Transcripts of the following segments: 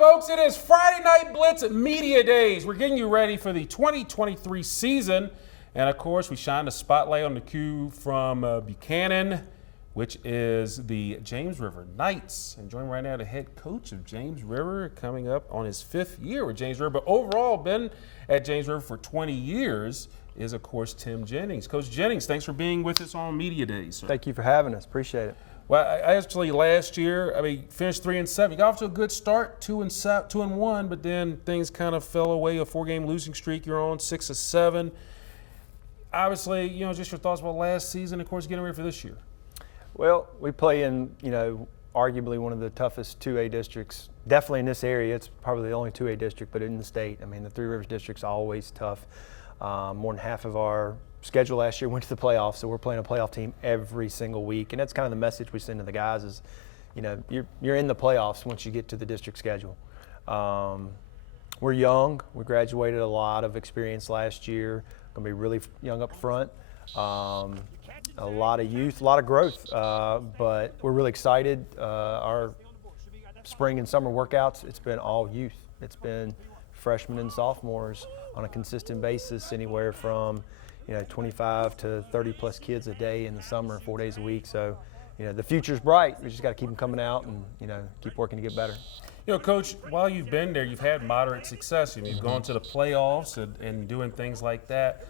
folks, it is Friday Night Blitz Media Days. We're getting you ready for the 2023 season. And, of course, we shine the spotlight on the cue from Buchanan, which is the James River Knights. And joining right now the head coach of James River, coming up on his 5th year with James River. But overall, been at James River for 20 years, is, of course, Tim Jennings. Coach Jennings, thanks for being with us on Media Days, sir. Thank you for having us. Appreciate it. Well, I actually last year, finished 3-7. You got off to a good start, 2-1, but then things kind of fell away. A 4-game losing streak. You're on 6-7. Obviously, just your thoughts about last season. Of course, getting ready for this year. Well, we play in, arguably one of the toughest 2A districts. Definitely in this area, it's probably the only 2A district, but in the state. The Three Rivers district's always tough. More than half of our schedule last year went to the playoffs, so we're playing a playoff team every single week, and that's kind of the message we send to the guys is, you're in the playoffs once you get to the district schedule. We're young. We graduated a lot of experience last year. Going to be really young up front. A lot of youth, a lot of growth, but we're really excited. Our spring and summer workouts, it's been all youth. It's been freshmen and sophomores on a consistent basis, anywhere from 25 to 30 plus kids a day in the summer, 4 days a week. So, the future's bright. We just got to keep them coming out and, keep working to get better. Coach, while you've been there, you've had moderate success. You've gone to the playoffs and doing things like that.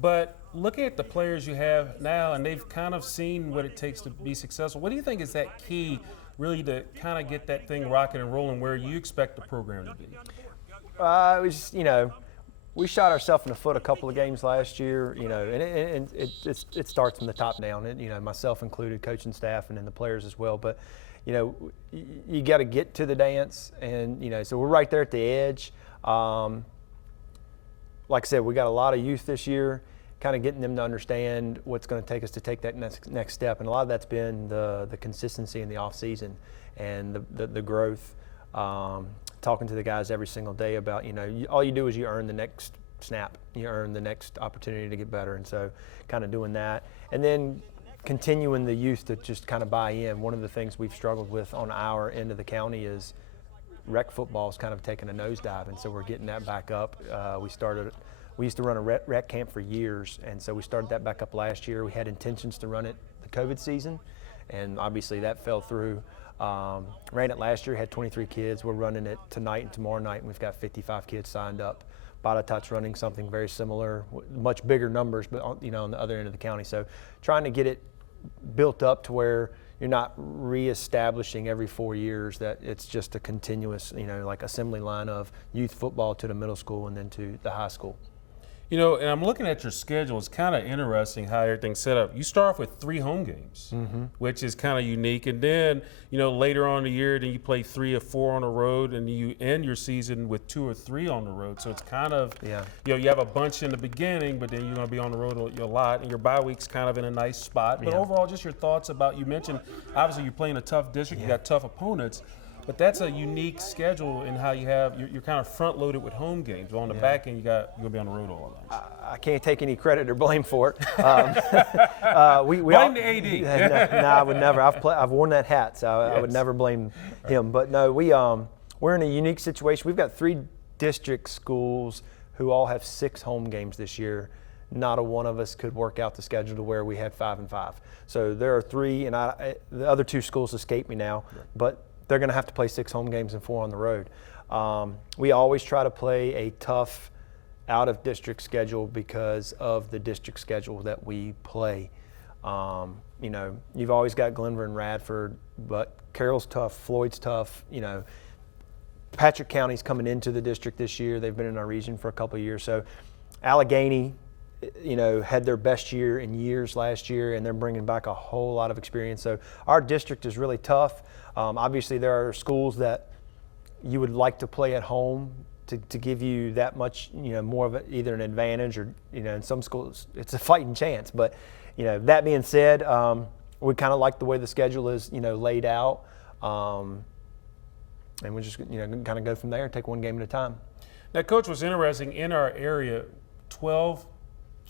But looking at the players you have now, and they've kind of seen what it takes to be successful, what do you think is that key really to kind of get that thing rocking and rolling where you expect the program to be? We shot ourselves in the foot a couple of games last year, and it starts from the top down, myself included, coaching staff, and then the players as well. But, you got to get to the dance, and, so we're right there at the edge. Like I said, we got a lot of youth this year, kind of getting them to understand what's going to take us to take that next step. And a lot of that's been the consistency in the off season and the growth. Talking to the guys every single day about, all you do is you earn the next snap. You earn the next opportunity to get better. And so kind of doing that. And then continuing the youth to just kind of buy in. One of the things we've struggled with on our end of the county is rec football's kind of taken a nosedive. And so we're getting that back up. We used to run a rec camp for years. And so we started that back up last year. We had intentions to run it the COVID season. And obviously that fell through. Ran it last year, had 23 kids. We're running it tonight and tomorrow night, and we've got 55 kids signed up. Botetourt's running something very similar, much bigger numbers, but on the other end of the county. So trying to get it built up to where you're not reestablishing every 4 years, that it's just a continuous, like assembly line of youth football to the middle school and then to the high school. And I'm looking at your schedule. It's kind of interesting how everything's set up. You start off with 3 home games, which is kind of unique. And then, later on in the year, then you play 3 or 4 on the road, and you end your season with 2 or 3 on the road. So it's kind of, you have a bunch in the beginning, but then you're going to be on the road a lot, and your bye week's kind of in a nice spot. But overall, just your thoughts about, you mentioned, obviously you're playing a tough district, you got tough opponents. But that's a unique schedule in how you're kind of front loaded with home games. Well, on the back end, you're going to be on the road all the time. I can't take any credit or blame for it. Blame the AD. No, I would never. I've worn that hat, so I would never blame him. But no, we're in a unique situation. We've got 3 district schools who all have 6 home games this year. Not a one of us could work out the schedule to where we had 5 and 5. So there are 3, and the other 2 schools escape me now, but they're going to have to play 6 home games and 4 on the road. We always try to play a tough out-of-district schedule because of the district schedule that we play. You've always got Glenver and Radford, but Carroll's tough, Floyd's tough. Patrick County's coming into the district this year. They've been in our region for a couple of years. So Allegheny, had their best year in years last year, and they're bringing back a whole lot of experience. So our district is really tough. Obviously, there are schools that you would like to play at home to give you that much, more of either an advantage or, in some schools it's a fighting chance. But, that being said, we kind of like the way the schedule is, laid out. And we just, kind of go from there and take one game at a time. Now, Coach, what's interesting in our area, 12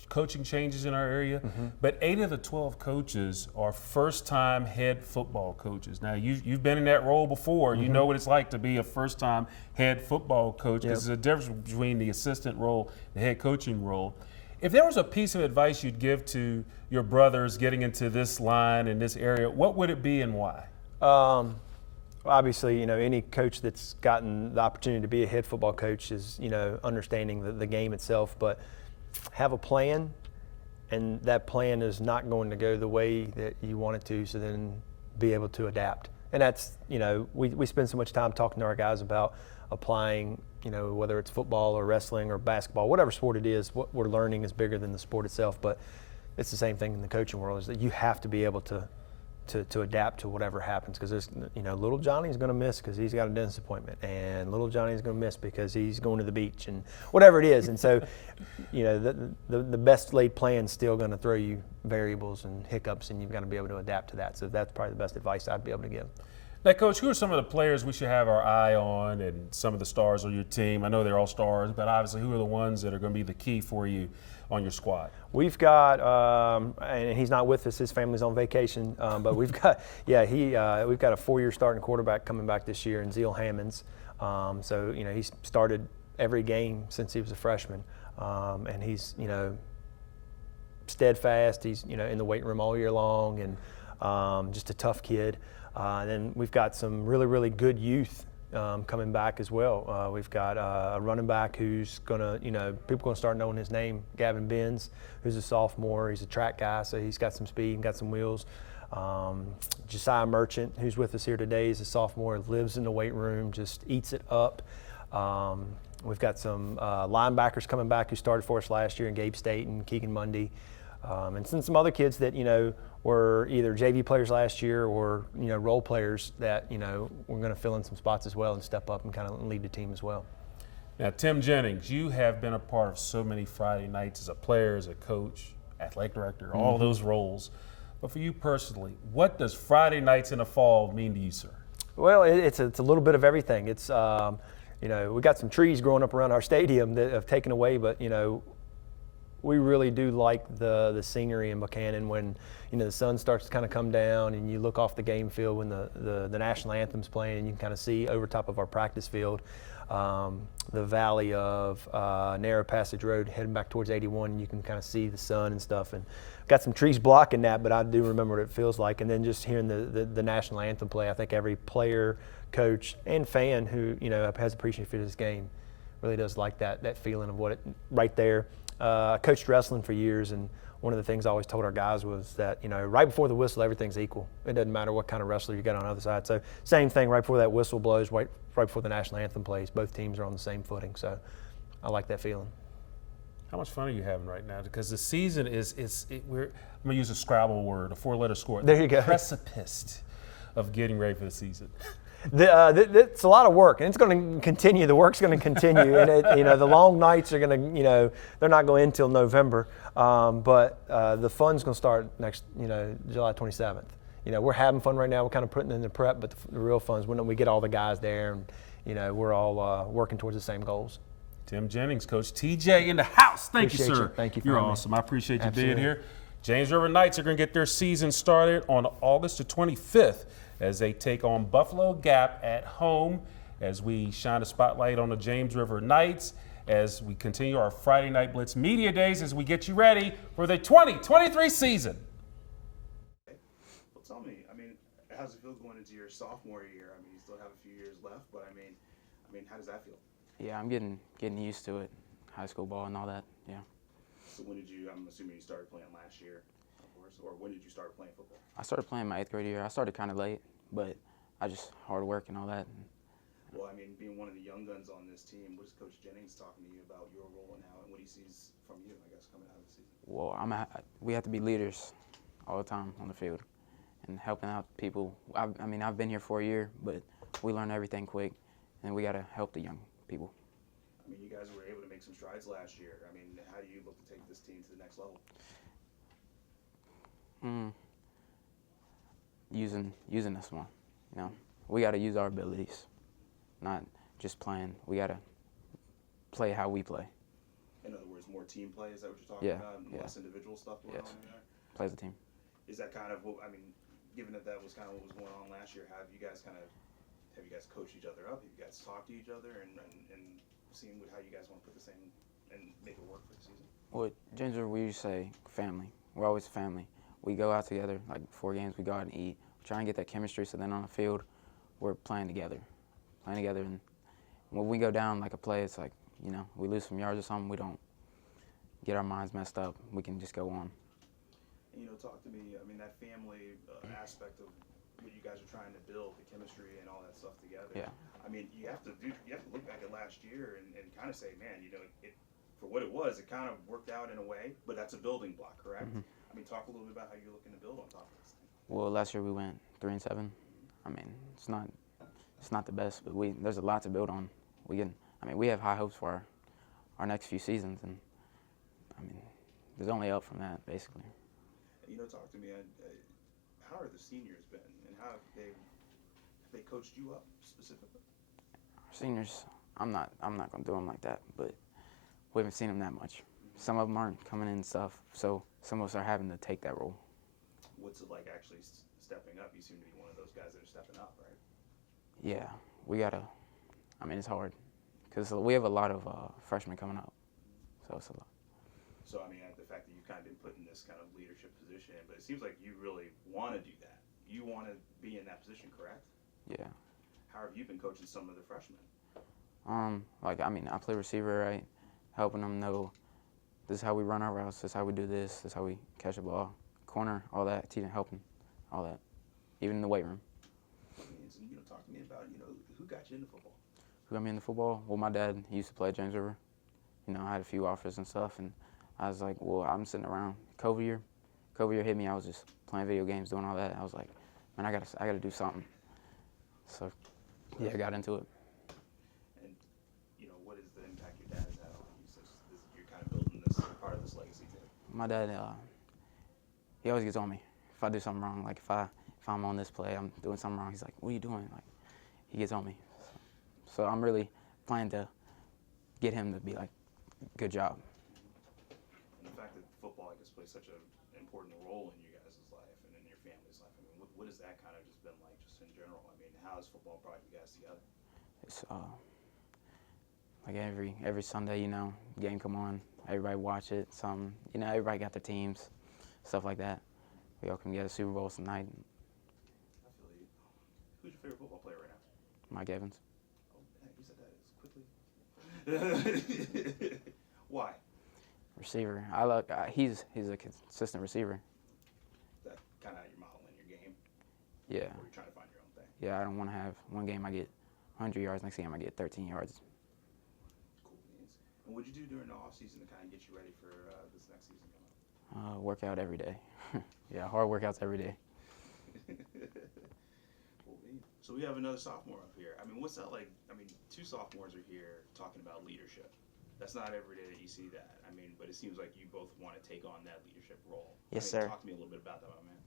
coaching changes in our area, but 8 of the 12 coaches are first-time head football coaches. Now, you've been in that role before. You know what it's like to be a first-time head football coach, because there's a difference between the assistant role and the head coaching role. If there was a piece of advice you'd give to your brothers getting into this line in this area, what would it be and why? Obviously, any coach that's gotten the opportunity to be a head football coach is, understanding the game itself, but have a plan, and that plan is not going to go the way that you want it to, so then be able to adapt. And that's, we spend so much time talking to our guys about applying, whether it's football or wrestling or basketball, whatever sport it is, what we're learning is bigger than the sport itself, but it's the same thing in the coaching world, is that you have to be able to adapt to whatever happens, because there's, little Johnny's going to miss because he's got a dentist appointment, and little Johnny's going to miss because he's going to the beach, and whatever it is. And so, the best laid plan's still going to throw you variables and hiccups, and you've got to be able to adapt to that. So that's probably the best advice I'd be able to give. Now, Coach, who are some of the players we should have our eye on, and some of the stars on your team? I know they're all stars, but obviously, who are the ones that are going to be the key for you on your squad? We've got, and he's not with us, his family's on vacation, but we've got, we've got a 4-year starting quarterback coming back this year in Zeal Hammonds. So, he's started every game since he was a freshman, and he's, steadfast. He's, in the weight room all year long, and just a tough kid. And then we've got some really, really good youth coming back as well. We've got a running back who's going to, people are going to start knowing his name, Gavin Binns, who's a sophomore. He's a track guy, so he's got some speed and got some wheels. Josiah Merchant, who's with us here today, is a sophomore, lives in the weight room, just eats it up. We've got some linebackers coming back who started for us last year in Gabe State and Keegan Mundy. And some other kids that, were either JV players last year or, role players that, we're going to fill in some spots as well and step up and kind of lead the team as well. Now, Tim Jennings, you have been a part of so many Friday nights as a player, as a coach, athletic director, all those roles. But for you personally, what does Friday nights in the fall mean to you, sir? Well, it's a little bit of everything. It's, we got some trees growing up around our stadium that have taken away, but, we really do like the scenery in Buchanan when, the sun starts to kind of come down and you look off the game field when the national anthem's playing, and you can kind of see over top of our practice field the valley of Narrow Passage Road heading back towards 81, and you can kind of see the sun and stuff. And got some trees blocking that, but I do remember what it feels like. And then just hearing the national anthem play, I think every player, coach, and fan who, has appreciation for this game really does like that feeling of what it right there. I coached wrestling for years, and one of the things I always told our guys was that, right before the whistle, everything's equal. It doesn't matter what kind of wrestler you got on the other side. So same thing, right before that whistle blows, right before the national anthem plays, both teams are on the same footing. So I like that feeling. How much fun are you having right now? Because the season I'm going to use a Scrabble word, a 4-letter score. There you go. Precipice of getting ready for the season. It's a lot of work, and it's going to continue. The work's going to continue, and the long nights are going to, they're not going until November. But the fun's going to start next, July 27th. We're having fun right now. We're kind of putting in the prep, but the real fun is when we get all the guys there, and we're all working towards the same goals. Tim Jennings, Coach TJ in the house. Thank you, sir. Thank you. You're awesome. I appreciate you Absolutely. being here. James River Knights are going to get their season started on August the 25th. As they take on Buffalo Gap at home, as we shine a spotlight on the James River Knights, as we continue our Friday Night Blitz Media Days, as we get you ready for the 2023 season. Well, tell me, how's it feel going into your sophomore year? You still have a few years left, but how does that feel? Yeah, I'm getting used to it, high school ball and all that, yeah. So I'm assuming you started playing last year, of course, or when did you start playing football? I started playing my 8th grade year. I started kind of late, but I just hard work and all that. Well, being one of the young guns on this team, what is Coach Jennings talking to you about your role now and what he sees from you, coming out of the season? Well, we have to be leaders all the time on the field and helping out people. I've been here for a year, but we learn everything quick, and we got to help the young people. You guys were able to make some strides last year. How do you look to take this team to the next level? Using us more, We got to use our abilities, not just playing. We got to play how we play. In other words, more team play. Is that what you're talking about? And less individual stuff going on in there? Play as a team. Is that kind of what, I mean, given that that was kind of what was going on last year, have you guys coached each other up? Have you guys talked to each other and seeing how you guys want to put this thing and make it work for the season? Well, Ginger, we used to say family. We're always family. We go out together, like 4 games, we go out and eat. We try and get that chemistry so then on the field, we're playing together. And when we go down like a play, it's like, you know, we lose some yards or something, we don't get our minds messed up. We can just go on. And, you know, talk to me, I mean, that family aspect of what you guys are trying to build, the chemistry and all that stuff together. Yeah. I mean, you have to look back at last year and kind of say, man, you know, for what it was, it kind of worked out in a way, but that's a building block, correct? Mm-hmm. I mean, talk a little bit about how you're looking to build on top of this thing. Well, last year we went 3-7. I mean, it's not the best, but there's a lot to build on. We have high hopes for our next few seasons, and I mean, there's only up from that basically. You know, talk to me. How are the seniors been, and how have they coached you up specifically? Our seniors, I'm not gonna do them like that, but we haven't seen them that much. Some of them aren't coming in and stuff, so some of us are having to take that role. What's it like actually stepping up? You seem to be one of those guys that are stepping up, right? Yeah, we gotta. I mean, it's hard because we have a lot of freshmen coming up, so it's a lot. So, I mean, the fact that you've kind of been put in this kind of leadership position, but it seems like you really want to do that. You want to be in that position, correct? Yeah. How have you been coaching some of the freshmen? I play receiver, right? Helping them know this is how we run our routes, this is how we do this is how we catch a ball, corner, all that, teaching, helping, all that, even in the weight room. So, you know, talk to me about, you know, who got you into football? Who got me into football? Well, my dad, he used to play at James River. You know, I had a few offers and stuff, and I was like, well, I'm sitting around. COVID year hit me. I was just playing video games, doing all that. I was like, man, I gotta do something. So, yeah, I got into it. And, you know, what is the impact your dad has had on you since you're kind of building this part of this legacy too? My dad, he always gets on me if I do something wrong. Like if I'm on this play, I'm doing something wrong. He's like, what are you doing? Like, he gets on me. So I'm really planning to get him to be like, good job. And the fact that football, I guess, plays such an important role in you guys' life and in your family's life. I mean, what has that kind of just been like, just in general? I mean, how has football brought you guys together? It's like every Sunday, you know, game come on, everybody watch it. You know, everybody got their teams, stuff like that. We all come together, Super Bowl tonight. I feel you. Who's your favorite football player right now? Mike Evans. Oh, man, you said that as quickly. Why? Receiver. He's a consistent receiver. Is that kind of your model in your game? Yeah. Or you're trying to find your own thing? Yeah, I don't want to have one game I get 100 yards, next game I get 13 yards. Cool beans. And what'd you do during the off season to kind of get you ready for this next season coming up? Work out every day. Yeah, hard workouts every day. Cool beans. So we have another sophomore up here. I mean, what's that like? I mean, 2 sophomores are here talking about leadership. That's not every day that you see that. I mean, but it seems like you both want to take on that leadership role. Yes, I mean, sir. Talk to me a little bit about that, my man.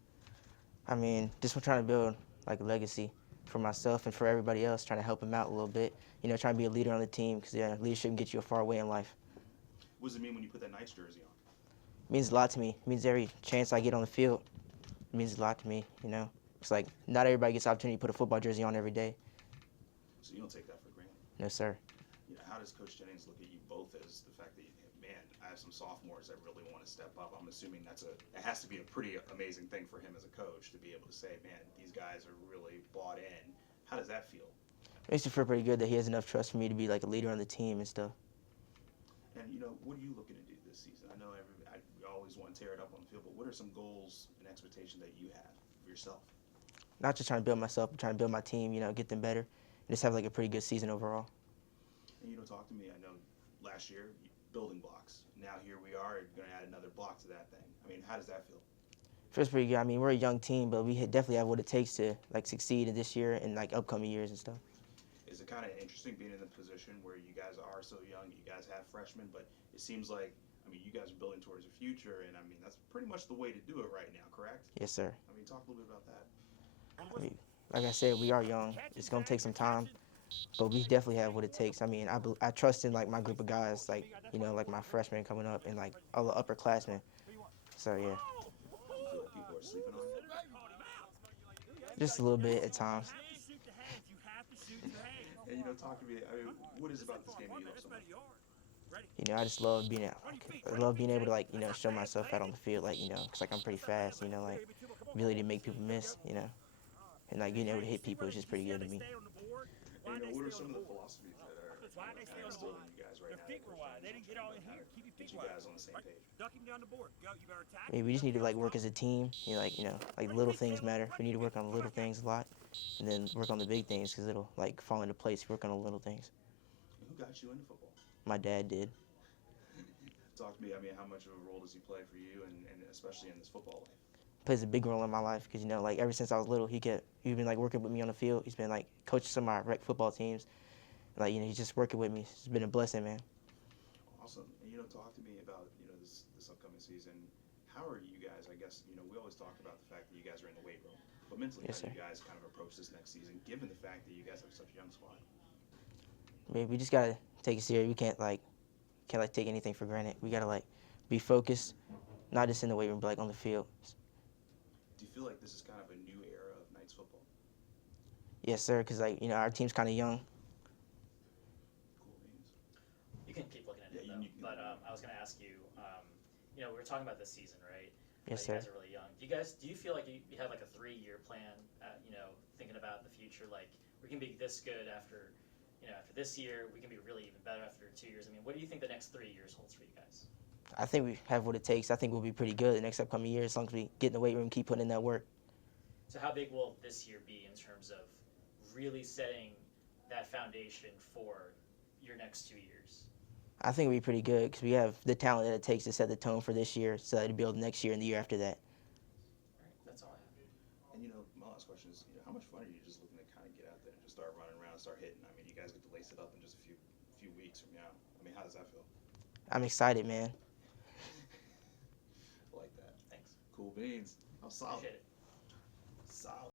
I mean, just we're trying to build like a legacy for myself and for everybody else, trying to help them out a little bit. You know, trying to be a leader on the team because leadership can get you a far way in life. What does it mean when you put that Knights jersey on? It means a lot to me. It means every chance I get on the field, it means a lot to me, you know. It's like not everybody gets the opportunity to put a football jersey on every day. So you don't take that for granted. No, sir. You know, how does Coach Jennings look at you both as the fact that, man, I have some sophomores that really want to step up? I'm assuming it has to be a pretty amazing thing for him as a coach to be able to say, man, these guys are really bought in. How does that feel? It makes me feel pretty good that he has enough trust for me to be like a leader on the team and stuff. And, you know, what are you looking to do this season? I know we always want to tear it up on the field, but what are some goals and expectations that you have for yourself? Not just trying to build myself, but trying to build my team, you know, get them better, and just have like a pretty good season overall. And, you know, talk to me. I know last year, building blocks. Now here we are going to add another block to that thing. I mean, how does that feel? Feels pretty good. I mean, we're a young team, but we definitely have what it takes to like succeed in this year and like upcoming years and stuff. Is it kind of interesting being in the position where you guys are so young, you guys have freshmen, but it seems like, I mean, you guys are building towards a future, and I mean, that's pretty much the way to do it right now, correct? Yes, sir. I mean, talk a little bit about that. I mean, like I said, we are young. It's going to take some time, But we definitely have what it takes. I mean, I trust in like my group of guys, like like my freshmen coming up and like all the upperclassmen. So yeah, Do you feel like people are sleeping on you? just a little bit at times. And talk to me. I mean, what is about this game that you love so much? I just love being I love being able to like show myself out on the field, like cause like I'm pretty fast, like ability to make people miss, and like being able to hit people is just pretty good to me. And, what are some of the philosophies that are kind of instilled in you guys right now? That kind of get you guys on the same page. I mean, we just need to like work as a team. Like little things matter. We need to work on the little things a lot, and then work on the big things because it'll like fall into place. If you work on the little things. Who got you into football? My dad did. Talk to me. I mean, how much of a role does he play for you, and especially in this football life? Plays a big role in my life because like ever since I was little, he's been like working with me on the field. He's been like coaching some of my rec football teams. Like he's just working with me. It's been a blessing, man. Awesome. And talk to me about this upcoming season. How are you guys? I guess we always talk about the fact that you guys are in the weight room, but mentally, Yes, how do sir. you guys kind of approach this next season, given the fact that you guys have such a young squad? I mean, we just gotta take it serious. We can't take anything for granted. We gotta like be focused, not just in the weight room, but like on the field. Do you feel like this is kind of a new era of Knights football? Yes, sir. Because like our team's kind of young. Cool beans. You can keep looking at Yeah, it you- though. But I was going to ask you, we were talking about this season, right? Yes, You sir. guys are really young. Do you feel like you have like a 3-year plan? Thinking about the future, like we can be this good after, after this year, we can be really even better after 2 years. I mean, what do you think the next 3 years holds for you guys? I think we have what it takes. I think we'll be pretty good the next upcoming year as long as we get in the weight room, keep putting in that work. So how big will this year be in terms of really setting that foundation for your next 2 years? I think we'll be pretty good because we have the talent that it takes to set the tone for this year, so that to build next year and the year after that. All right, that's all I have. And my last question is, how much fun are you just looking to kind of get out there and just start running around, start hitting? I mean, you guys get to lace it up in just a few weeks from now. I mean, how does that feel? I'm excited, man. I like that. Thanks. Cool beans. How solid. Appreciate it. Solid.